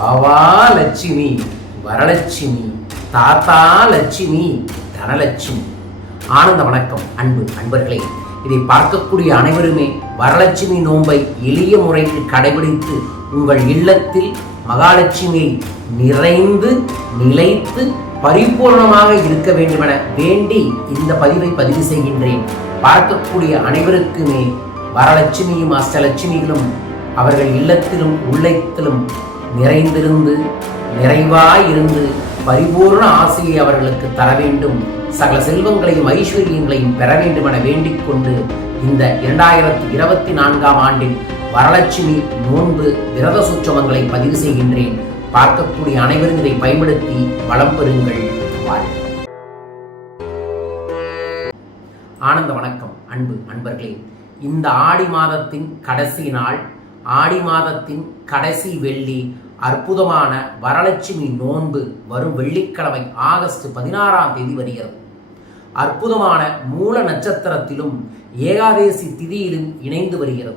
வாவா லட்சுமி வரலட்சுமி தாத்தா லட்சுமி தனலட்சுமி. ஆனந்த வணக்கம் அன்பு அன்பர்களே. இதை பார்க்கக்கூடிய அனைவருமே வரலட்சுமி நோன்பை எளிய முறையில் கடைபிடித்து உங்கள் இல்லத்தில் மகாலட்சுமியை நிறைந்து நிலைத்து பரிபூர்ணமாக இருக்க வேண்டுமென வேண்டி இந்த பதிவை பதிவு செய்கின்றேன். பார்க்கக்கூடிய அனைவருக்குமே வரலட்சுமியும் அஷ்டலட்சுமிகளும் அவர்கள் இல்லத்திலும் உள்ளத்திலும் நிறைந்திருந்து நிறைவாயிருந்து பரிபூர்ண ஆசையை அவர்களுக்கு தர வேண்டும் சகல செல்வங்களையும் ஐஸ்வர்யங்களையும் பெற வேண்டும் என வேண்டிக் கொண்டு இந்த இரண்டாயிரத்தி இருபத்தி நான்காம் ஆண்டின் வரலட்சுமி நோன்பு விரத சுற்றமங்களை பதிவு செய்கின்றேன். பார்க்கக்கூடிய அனைவரும் இதை பயன்படுத்தி வளம் பெறுங்கள். வாழ்க. ஆனந்த வணக்கம் அன்பு அன்பர்களே இந்த ஆடி மாதத்தின் கடைசி நாள் ஆடி மாதத்தின் கடைசி வெள்ளி அற்புதமான வரலட்சுமி நோன்பு வரும் வெள்ளிக்கிழமை ஆகஸ்ட் பதினாறாம் தேதி வருகிறது. அற்புதமான மூல நட்சத்திரத்திலும் ஏகாதேசி திதியிலும் இணைந்து வருகிறது.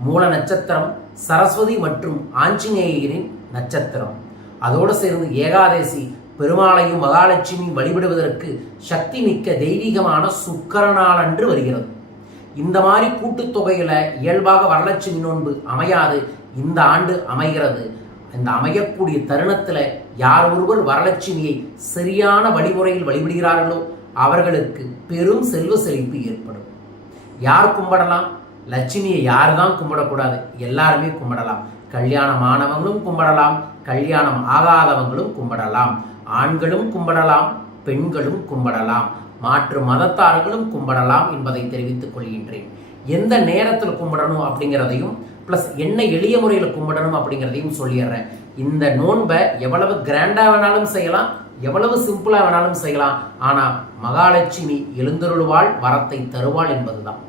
மூல நட்சத்திரம் சரஸ்வதி மற்றும் ஆஞ்சநேயரின் நட்சத்திரம். அதோடு சேர்ந்து ஏகாதேசி பெருமாளையும் மகாலட்சுமி வழிபடுவதற்கு சக்தி மிக்க தெய்வீகமான சுக்கரநாள் அன்று வருகிறது. இந்த மாதிரி கூட்டுத்தொகையில் இயல்பாக வரலட்சுமி நோன்பு அமையாது. இந்த ஆண்டு அமைகிறது. இந்த அமையக்கூடிய தருணத்துல யார் ஒருவர் வரலட்சுமியை சரியான வழிமுறையில் வழிபடுகிறார்களோ அவர்களுக்கு பெரும் செல்வ செழிப்பு ஏற்படும். யார் கும்பிடலாம்? லட்சுமியை யார் தான் கும்பிடக்கூடாது? எல்லாருமே கும்பிடலாம். கல்யாணம் ஆனவங்களும் கும்பிடலாம். கல்யாணம் ஆகாதவங்களும் கும்பிடலாம். ஆண்களும் கும்பிடலாம். பெண்களும் கும்பிடலாம். மாற்று மதத்தார்களும் கும்பிடலாம் என்பதை தெரிவித்துக் கொள்கின்றேன். எந்த நேரத்தில் கும்பிடணும் அப்படிங்கிறதையும் ப்ளஸ் என்ன எளிய முறையில் கும்பிடணும் அப்படிங்கிறதையும் சொல்லிடுறேன். இந்த நோன்பை எவ்வளவு கிராண்டாக வேணாலும் செய்யலாம் எவ்வளவு சிம்பிளாக வேணாலும் செய்யலாம். ஆனால் மகாலட்சுமி எழுந்தருள்வாள் வரத்தை தருவாள் என்பதுதான்.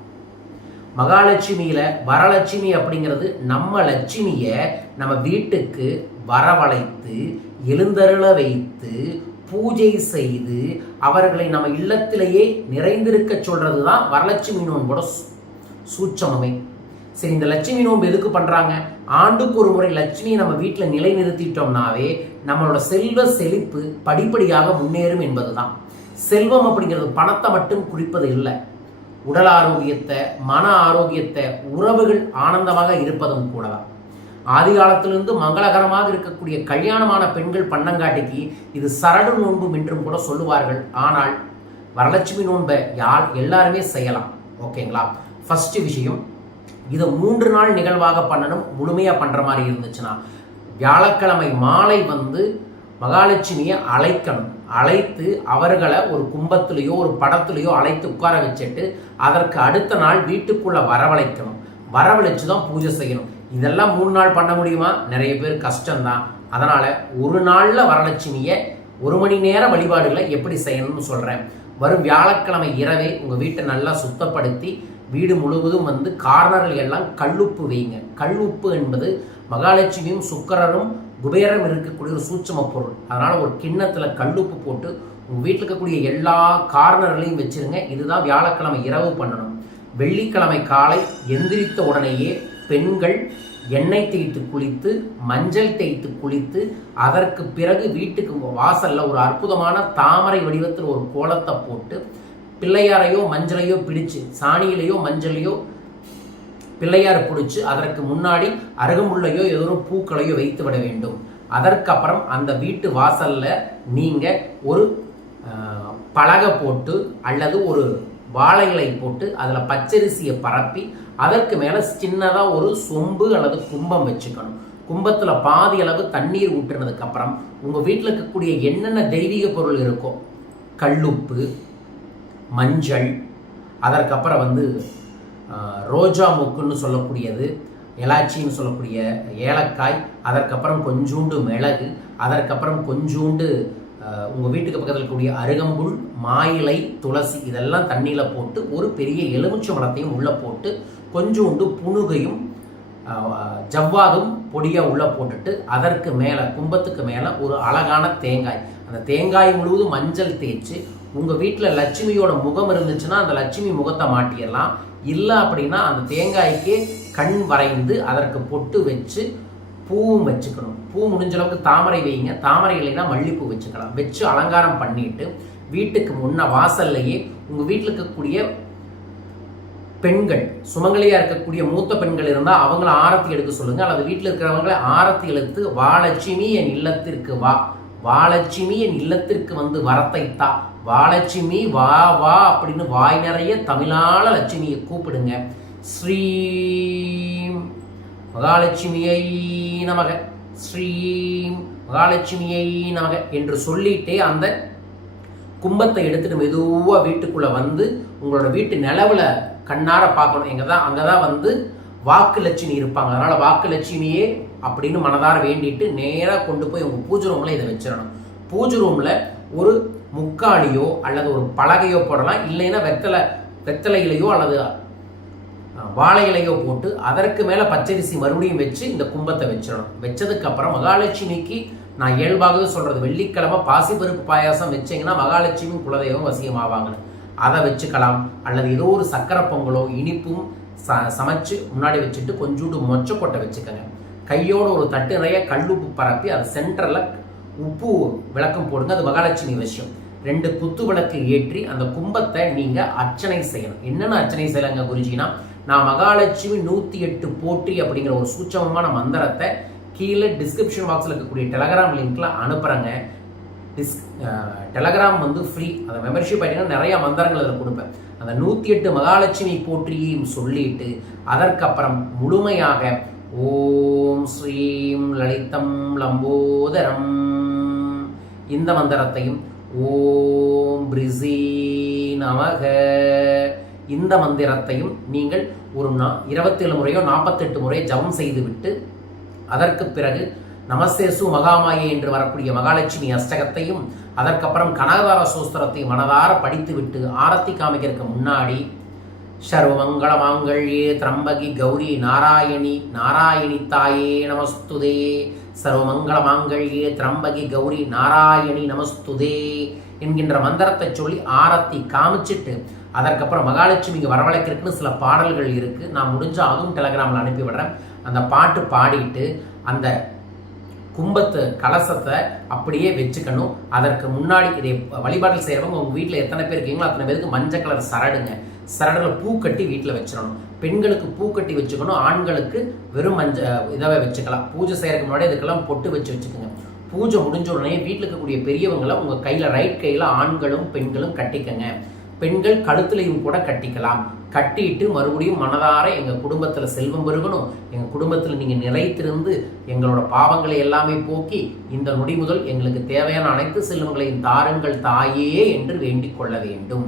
மகாலட்சுமியில வரலட்சுமி அப்படிங்கிறது நம்ம லட்சுமியை நம்ம வீட்டுக்கு வரவழைத்து எழுந்தருள வைத்து பூஜை செய்து அவர்களை நம்ம இல்லத்திலேயே நிறைந்திருக்க சொல்றது தான் வரலட்சுமி நோன்போட சூட்சமமே. சரி இந்த லட்சுமி நோன்பு எதுக்கு பண்றாங்க? ஆண்டுக்கு ஒரு முறை லட்சுமியை நம்ம வீட்டில் நிலைநிறுத்திட்டோம்னாவே நம்மளோட செல்வ செழிப்பு படிப்படியாக முன்னேறும் என்பதுதான். செல்வம் அப்படிங்கிறது பணத்தை மட்டும் குறிப்பது இல்லை. உடல் ஆரோக்கியத்தை மன ஆரோக்கியத்தை உறவுகள் ஆனந்தமாக இருப்பதும் கூட தான் ஆதி காலத்திலிருந்து மங்களகரமாக இருக்கக்கூடிய கல்யாணமான பெண்கள் பண்ணங்காட்டிக்கு இது சரடு நோன்பும் என்றும் கூட சொல்லுவார்கள். ஆனால் வரலட்சுமி நோன்பை யார் எல்லாருமே செய்யலாம். ஓகேங்களா? ஃபர்ஸ்ட் விஷயம் இதை மூன்று நாள் நிகழ்வாக பண்ணணும் முழுமையாக பண்ணுற மாதிரி இருந்துச்சுன்னா வியாழக்கிழமை மாலை வந்து மகாலட்சுமியை அழைக்கணும். அழைத்து அவர்களை ஒரு கும்பத்திலேயோ ஒரு படத்துலேயோ அழைத்து உட்கார வச்சுட்டு அதற்கு அடுத்த நாள் வீட்டுக்குள்ளே வரவழைக்கணும். வரவழைச்சு தான் பூஜை செய்யணும். இதெல்லாம் மூணு நாள் பண்ண முடியுமா? நிறைய பேர் கஷ்டம்தான். அதனால் ஒரு நாளில் வரலட்சுமியை ஒரு மணி நேர வழிபாடுகளை எப்படி செய்யணும்னு சொல்கிறேன் வரும் வியாழக்கிழமை இரவே உங்கள் வீட்டை நல்லா சுத்தப்படுத்தி வீடு முழுவதும் வந்து கார்னர்கள் எல்லாம் கல்லுப்பு வைங்க. கல்லுப்பு என்பது மகாலட்சுமியும் சுக்கரரும் குபேரம் இருக்கக்கூடிய ஒரு சூட்சம பொருள். அதனால் ஒரு கிண்ணத்தில் கல்லுப்பு போட்டு உங்கள் வீட்டில் இருக்கக்கூடிய எல்லா கார்னர்களையும் வச்சிருங்க. இதுதான் வியாழக்கிழமை இரவு பண்ணணும். வெள்ளிக்கிழமை காலை எந்திரித்த உடனேயே பெண்கள் எண்ணெய் தேய்த்து குளித்து மஞ்சள் தேய்த்து குளித்து அதற்கு பிறகு வீட்டுக்கு வாசல்ல ஒரு அற்புதமான தாமரை வடிவத்தில் ஒரு கோலத்தை போட்டு பிள்ளையாரையோ மஞ்சளையோ பிடிச்சு சாணியிலையோ மஞ்சளையோ பிள்ளையார் பிடிச்சு அதற்கு முன்னாடி அருகமுள்ளையோ ஏதோ பூக்களையோ வைத்து விட வேண்டும். அதற்கப்புறம் அந்த வீட்டு வாசல்ல நீங்க ஒரு பலகை போட்டு அல்லது ஒரு வாழை இலை போட்டு அதுல பச்சரிசியை பரப்பி அதற்கு மேலே சின்னதாக ஒரு சொம்பு அல்லது கும்பம் வச்சுக்கணும். கும்பத்தில் பாதி அளவு தண்ணீர் ஊற்றினதுக்கப்புறம் உங்கள் வீட்டில் இருக்கக்கூடிய என்னென்ன தெய்வீக பொருள் இருக்கோ கல்லுப்பு மஞ்சள் அதற்கப்புறம் வந்து ரோஜா மூக்குன்னு சொல்லக்கூடியது எலாச்சின்னு சொல்லக்கூடிய ஏலக்காய் அதற்கப்புறம் கொஞ்சூண்டு மிளகு அதற்கப்புறம் கொஞ்சூண்டு உங்கள் வீட்டுக்கு பக்கத்தில் இருக்கக்கூடிய அருகம்புல் மாயிலை துளசி இதெல்லாம் தண்ணியில் போட்டு ஒரு பெரிய எலுமிச்சை மரத்தையும் உள்ளே போட்டு கொஞ்சோண்டு புனுகையும் ஜவ்வாதும் பொடியாக உள்ளே போட்டுட்டு அதற்கு மேலே கும்பத்துக்கு மேலே ஒரு அழகான தேங்காய். அந்த தேங்காய் முழுவதும் மஞ்சள் தேய்ச்சி உங்கள் வீட்டில் லட்சுமியோட முகம் இருந்துச்சுன்னா அந்த லட்சுமி முகத்தை மாட்டிடலாம். இல்லை அப்படின்னா அந்த தேங்காய்க்கே கண் வரைந்து அதற்கு பொட்டு வச்சு பூவும் வச்சுக்கணும். பூ முடிஞ்ச அளவுக்கு தாமரை வைங்க. தாமரை இல்லைன்னா மல்லிப்பூ வச்சுக்கலாம். வச்சு அலங்காரம் பண்ணிட்டு வீட்டுக்கு முன்ன வாசல்லையே உங்க வீட்டில் இருக்கக்கூடிய பெண்கள் சுமங்கலியாக இருக்கக்கூடிய மூத்த பெண்கள் இருந்தா அவங்கள ஆரத்தி எடுக்க சொல்லுங்க. அல்லது வீட்டில் இருக்கிறவங்கள ஆரத்தி எடுத்து வாலட்சுமி என் இல்லத்திற்கு வா. வாலட்சுமி என் இல்லத்திற்கு வந்து வரத்தை தா. வாலட்சுமி வா வா அப்படின்னு வாய் நிறைய தமிழால லட்சுமியை கூப்பிடுங்க. ஸ்ரீ மகாலட்சுமியை நமக. ஸ்ரீம் மகாலட்சுமியை நமக என்று சொல்லிட்டே அந்த கும்பத்தை எடுத்துட்டு மெதுவாக வீட்டுக்குள்ளே வந்து உங்களோட வீட்டு நிலவில் கண்ணார பார்க்கணும். எங்கே தான் அங்கே தான் வந்து வாக்கு லட்சுமி இருப்பாங்க. அதனால் வாக்கு லட்சுமியே அப்படின்னு மனதார வேண்டிட்டு நேராக கொண்டு போய் உங்கள் பூஜை ரூமில் இதை வச்சிடணும். பூஜை ரூமில் ஒரு முக்காடியோ அல்லது ஒரு பலகையோ போடலாம். இல்லைன்னா வெத்தலை வெத்தலையிலையோ அல்லது வாழை இலையோ போட்டு அதற்கு மேலே பச்சரிசி மறுபடியும் வச்சு இந்த கும்பத்தை வச்சிடணும். வச்சதுக்கு அப்புறம் மகாலட்சுமிக்கு நான் இயல்பாகவே சொல்கிறது வெள்ளிக்கிழமை பாசிப்பருப்பு பாயாசம் வச்சீங்கன்னா மகாலட்சுமி குலதெய்வம் வசியமாவாங்கன்னு அதை வச்சுக்கலாம். அல்லது ஏதோ ஒரு சக்கரை பொங்கலோ இனிப்பும் ச சமைச்சு முன்னாடி வச்சுட்டு கொஞ்சோண்டு மொச்சக்கொட்டை வச்சுக்கோங்க. கையோட ஒரு தட்டு நிறைய கல்லுப்பு பரப்பி அது சென்டரில் உப்பு விளக்கம் போடுங்க. அது மகாலட்சுமி விஷயம். ரெண்டு குத்து விளக்கு ஏற்றி அந்த கும்பத்தை நீங்கள் அர்ச்சனை செய்யணும். என்னென்ன அர்ச்சனை செய்யலாங்க குருஜினா நான் மகாலட்சுமி நூற்றி எட்டு போட்டி அப்படிங்கிற ஒரு சூட்சமமான மந்திரத்தை கீழே டிஸ்கிரிப்ஷன் பாக்ஸில் இருக்கக்கூடிய டெலகிராம் லிங்க்கில் அனுப்புகிறேங்க டிஸ் டெலகிராம் வந்து ஃப்ரீ அந்த மெம்பர்ஷிப் ஆகிட்டீங்கன்னா நிறைய மந்திரங்கள் அதில் கொடுப்பேன். அந்த நூற்றி எட்டு மகாலட்சுமி போற்றியையும் சொல்லிட்டு அதற்கப்புறம் முழுமையாக ஓம் ஸ்ரீம் லலிதம் லம்போதரம் இந்த மந்திரத்தையும் ஓம் பிரிசி நமக இந்த மந்திரத்தையும் நீங்கள் ஒரு நா இருபத்தேழு முறையோ நாற்பத்தெட்டு முறையோ ஜபம் செய்துவிட்டு அதற்கு பிறகு நமசேசு மகாமாயை என்று வரக்கூடிய மகாலட்சுமி அஷ்டகத்தையும் அதற்கப்புறம் கனகதார சூஸ்திரத்தை மனதார படித்துவிட்டு ஆரத்தி காமிக்கிறதுக்கு முன்னாடி சர்வமங்கள மாங்கல்யே திரம்பகி கௌரி நாராயணி நாராயணி தாயே நமஸ்துதே. சர்வமங்கள மாங்கல்யே திரம்பகி கௌரி நாராயணி நமஸ்துதே என்கின்ற மந்திரத்தை சொல்லி ஆரத்தி காமிச்சிட்டு அதற்கப்புறம் மகாலட்சுமிக்கு வரவழைக்கிறதுக்குன்னு சில பாடல்கள் இருக்குது நான் முடிஞ்சால் அதுவும் டெலகிராமில் அனுப்பி விடுறேன். அந்த பாட்டு பாடிட்டு அந்த கும்பத்து கலசத்தை அப்படியே வச்சுக்கணும். அதற்கு முன்னாடி இதை வழிபாடு செய்கிறவங்க உங்கள் வீட்டில் எத்தனை பேர் இருக்கீங்களோ அத்தனை பேருக்கு மஞ்சள் கலர் சரடுங்க. சரடில் பூ கட்டி வீட்டில் வச்சிடணும். பெண்களுக்கு பூ கட்டி வச்சுக்கணும். ஆண்களுக்கு வெறும் மஞ்ச இதாகவே வச்சுக்கலாம். பூஜை செய்கிறதுக்கு முன்னாடி இதுக்கெல்லாம் பொட்டு வச்சு வச்சுக்கோங்க. பூஜை முடிஞ்ச உடனே வீட்டில் இருக்கக்கூடிய பெரியவங்களை உங்கள் கையில் ரைட் கையில் ஆண்களும் பெண்களும் கட்டிக்கங்க. பெண்கள் கழுத்துலையும் கூட கட்டிக்கலாம். கட்டிட்டு மறுபடியும் மனதார எங்கள் குடும்பத்தில் செல்வம் பெருகணும். எங்கள் குடும்பத்தில் நீங்கள் நிலைத்திருந்து எங்களோட பாவங்களை எல்லாமே போக்கி இந்த நொடி முதல் எங்களுக்கு தேவையான அனைத்து செல்வங்களையும் தாருங்கள் தாயே என்று வேண்டிக் கொள்ள வேண்டும்.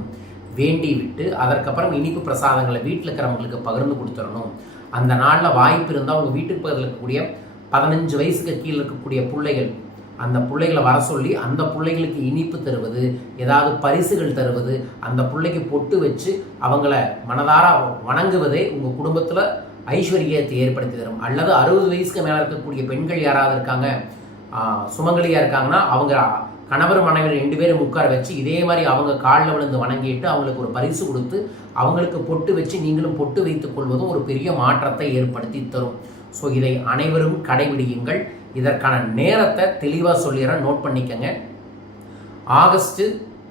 வேண்டி விட்டு அதற்கப்புறம் இனிப்பு பிரசாதங்களை வீட்டில் இருக்கிறவங்களுக்கு பகிர்ந்து கொடுத்துடணும். அந்த நாளில் வாய்ப்பு இருந்தால் உங்கள் வீட்டுக்கு பக்கத்தில் இருக்கக்கூடிய பதினஞ்சு வயசுக்கு கீழே இருக்கக்கூடிய பிள்ளைகள் அந்த பிள்ளைகளை வர சொல்லி அந்த பிள்ளைகளுக்கு இனிப்பு தருவது ஏதாவது பரிசுகள் தருவது அந்த பிள்ளைக்கு பொட்டு வச்சு அவங்கள மனதார வணங்குவதே உங்கள் குடும்பத்தில் ஐஸ்வர்யத்தை ஏற்படுத்தி தரும். அல்லது அறுபது வயசுக்கு மேலே இருக்கக்கூடிய பெண்கள் யாராவது இருக்காங்க சுமங்கலியாக இருக்காங்கன்னா அவங்க கணவர் மனைவி ரெண்டு பேரும் உட்கார வச்சு இதே மாதிரி அவங்க காலில் விழுந்து வணங்கிட்டு அவங்களுக்கு ஒரு பரிசு கொடுத்து அவங்களுக்கு பொட்டு வச்சு நீங்களும் பொட்டு வைத்துக் கொள்வதும் ஒரு பெரிய மாற்றத்தை ஏற்படுத்தி தரும். ஸோ இதை அனைவரும் கடைபிடியுங்கள். இதற்கான நேரத்தை தெளிவாக சொல்லிடுறேன். நோட் பண்ணிக்கங்க. ஆகஸ்ட்டு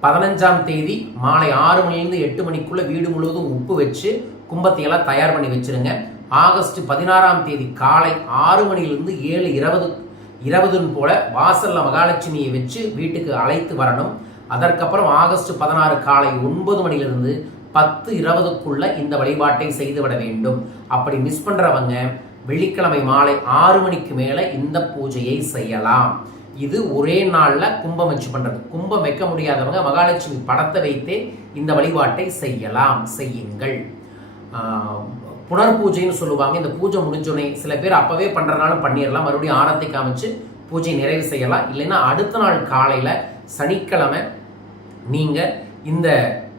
பதினஞ்சாம் தேதி மாலை ஆறு மணிலேருந்து எட்டு மணிக்குள்ளே வீடு முழுவதும் உப்பு வச்சு கும்பத்தையெல்லாம் தயார் பண்ணி வச்சிருங்க. ஆகஸ்ட் பதினாறாம் தேதி காலை ஆறு மணிலிருந்து ஏழு இருபது இருபதுன்னு போல வாசலில் மகாலட்சுமியை வச்சு வீட்டுக்கு அழைத்து வரணும். அதற்கப்புறம் ஆகஸ்ட் பதினாறு காலை ஒன்பது மணிலிருந்து பத்து இருபதுக்குள்ள இந்த வழிபாட்டை செய்துவிட வேண்டும். அப்படி மிஸ் பண்ணுறவங்க வெள்ளிக்கிழமை மாலை ஆறு மணிக்கு மேலே இந்த பூஜையை செய்யலாம். இது ஒரே நாளில் கும்பம் வச்சு பண்ணுறது கும்பம் வைக்க முடியாதவங்க மகாலட்சுமி படத்தை வைத்தே இந்த வழிபாட்டை செய்யலாம். செய்யுங்கள். புனர் பூஜைன்னு சொல்லுவாங்க. இந்த பூஜை முடிஞ்சோடனே சில பேர் அப்போவே பண்ணுறதுனால பண்ணிடலாம். மறுபடியும் ஆரத்தை காமிச்சு பூஜை நிறைவு செய்யலாம். இல்லைன்னா அடுத்த நாள் காலையில் சனிக்கிழமை நீங்கள் இந்த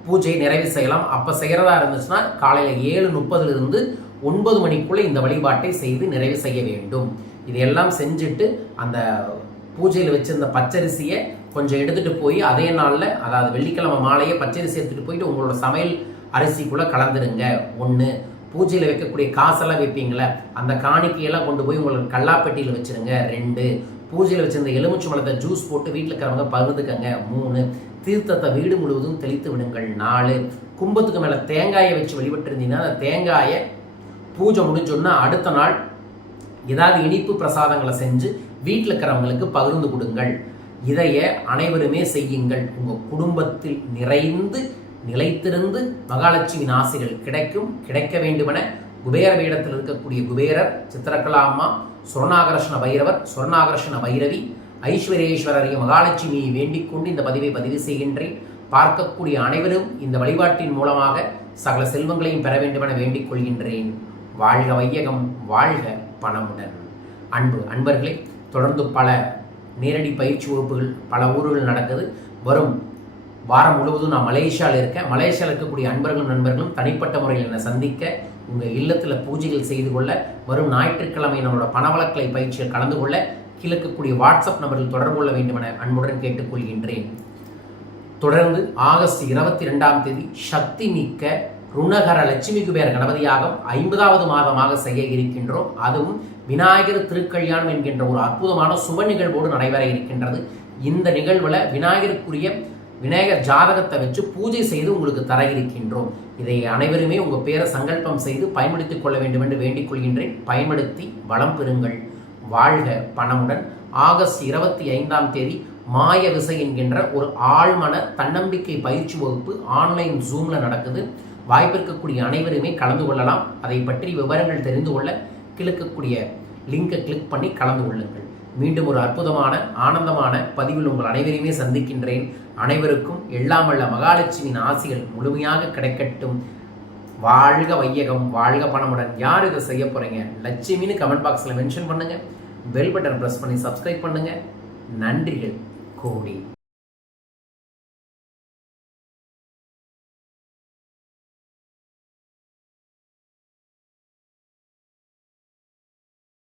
பூஜையை நிறைவு செய்யலாம். அப்போ செய்கிறதா இருந்துச்சுன்னா காலையில் ஏழு முப்பதுலேருந்து ஒன்பது மணிக்குள்ளே இந்த வழிபாட்டை செய்து நிறைவு செய்ய வேண்டும். இதையெல்லாம் செஞ்சுட்டு அந்த பூஜையில் வச்சிருந்த பச்சரிசியை கொஞ்சம் எடுத்துகிட்டு போய் அதே நாளில் அதாவது வெள்ளிக்கிழமை மாலையே பச்சரிசி எடுத்துகிட்டு போயிட்டு உங்களோட சமையல் அரிசிக்குள்ளே கலந்துருங்க. ஒன்று பூஜையில் வைக்கக்கூடிய காசெல்லாம் வைப்பீங்களே அந்த காணிக்கையெல்லாம் கொண்டு போய் உங்களுக்கு கல்லாப்பெட்டியில் வச்சுருங்க. ரெண்டு பூஜையில் வச்சிருந்த எலுமிச்சை மலத்தை ஜூஸ் போட்டு வீட்டில் இருக்கிறவங்க பகிர்ந்துக்கங்க. மூணு தீர்த்தத்தை வீடு முழுவதும் தெளித்து விடுங்கள். நாலு கும்பத்துக்கு மேலே தேங்காயை வச்சு வழிபட்டிருந்தீங்கன்னா அந்த தேங்காயை பூஜை முடிஞ்சோன்னா அடுத்த நாள் ஏதாவது இனிப்பு பிரசாதங்களை செஞ்சு வீட்டில் இருக்கிறவங்களுக்கு பகிர்ந்து கொடுங்கள். இதைய அனைவருமே செய்யுங்கள். உங்கள் குடும்பத்தில் நிறைந்து நிலைத்திருந்து மகாலட்சுமி நாசிகள் கிடைக்கும் கிடைக்க வேண்டுமென குபேர வேடத்தில் இருக்கக்கூடிய குபேரர் சித்திரகலா அம்மா சொர்ணாகர்ஷண பைரவர் சுவர்ணாகர்ஷண பைரவி ஐஸ்வரேஸ்வரரையும் மகாலட்சுமியை வேண்டிக் கொண்டு இந்த பதிவை பதிவு செய்கின்றேன். பார்க்கக்கூடிய அனைவரும் இந்த வழிபாட்டின் மூலமாக சகல செல்வங்களையும் பெற வேண்டுமென வேண்டிக் கொள்கின்றேன். வாழ்க வையகம் வாழ்க பணமுடன். அன்பு அன்பர்களே தொடர்ந்து பல நேரடி பயிற்சி வகுப்புகள் பல ஊர்கள் நடக்குது. வரும் வாரம் முழுவதும் நான் மலேசியாவில் இருக்கேன். மலேசியாவில் இருக்கக்கூடிய அன்பர்களும் நண்பர்களும் தனிப்பட்ட முறையில் என்னை சந்திக்க உங்கள் இல்லத்தில் பூஜைகள் செய்து கொள்ள வரும் ஞாயிற்றுக்கிழமை நம்மளோட பணவளக்கலை பயிற்சியில் கலந்து கொள்ள கீழக்கக்கூடிய வாட்ஸ்அப் நம்பரில் தொடர்பு கொள்ள வேண்டும் என அன்புடன் கேட்டுக்கொள்கின்றேன். தொடர்ந்து ஆகஸ்ட் இருபத்தி ரெண்டாம் தேதி சக்தி மிக்க ருணகர லட்சுமி குபேர கணபதியாகம் ஐம்பதாவது மாதமாக செய்ய இருக்கின்றோம். அதுவும் விநாயகர் திருக்கல்யாணம் என்கின்ற ஒரு அற்புதமான சுப நிகழ்வோடு நடைபெற இருக்கின்றது. இந்த நிகழ்வில் விநாயகருக்குரிய விநாயகர் ஜாதகத்தை வச்சு பூஜை செய்து உங்களுக்கு தர இருக்கின்றோம். இதை அனைவருமே உங்கள் பேரை சங்கல்பம் செய்து பயன்படுத்திக் கொள்ள வேண்டும் என்று வேண்டிக் கொள்கின்றேன். பயன்படுத்தி வளம் பெறுங்கள். வாழ்க பணமுடன். ஆகஸ்ட் இருபத்தி ஐந்தாம் தேதி மாய விசை என்கின்ற ஒரு ஆழ்மன தன்னம்பிக்கை பயிற்சி வகுப்பு ஆன்லைன் ஜூமில் நடக்குது. வாய்ப்பு இருக்கக்கூடிய அனைவருமே கலந்து கொள்ளலாம். அதை பற்றி விவரங்கள் தெரிந்து கொள்ள கிழக்கக்கூடிய லிங்கை கிளிக் பண்ணி கலந்து கொள்ளுங்கள். மீண்டும் ஒரு அற்புதமான ஆனந்தமான பதிவில் உங்கள் அனைவரையுமே சந்திக்கின்றேன். அனைவருக்கும் எல்லாம் வல்ல மகாலட்சுமியின் ஆசிகள் முழுமையாக கிடைக்கட்டும். வாழ்க வையகம் வாழ்க பணமுடன். யார் இதை செய்ய போகிறீங்க லட்சுமின்னு கமெண்ட் பாக்ஸில் மென்ஷன் பண்ணுங்கள் பெல் பட்டன் ப்ரெஸ் பண்ணி சப்ஸ்கிரைப் பண்ணுங்கள் நன்றிகள். கோடி.